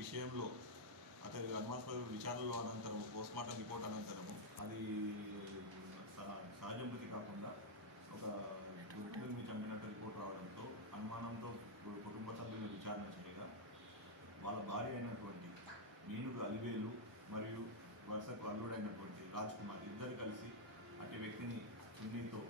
విషయంలో అతని అనుమానాస్పద విచారణలో అనంతరం పోస్ట్మార్టం రిపోర్ట్ అనంతరము అది సహజ మృతి కాకుండా ఒక కుటుంబం చంపినట్టు రిపోర్ట్ రావడంతో అనుమానంతో కుటుంబ సభ్యులను విచారణ చేయగా వాళ్ళ భార్య అయినటువంటి మీనుగు అలివేలు మరియు వరుసకు అల్లుడైనటువంటి రాజ్ కుమార్ ఇద్దరు కలిసి అటు వ్యక్తిని చున్నీతో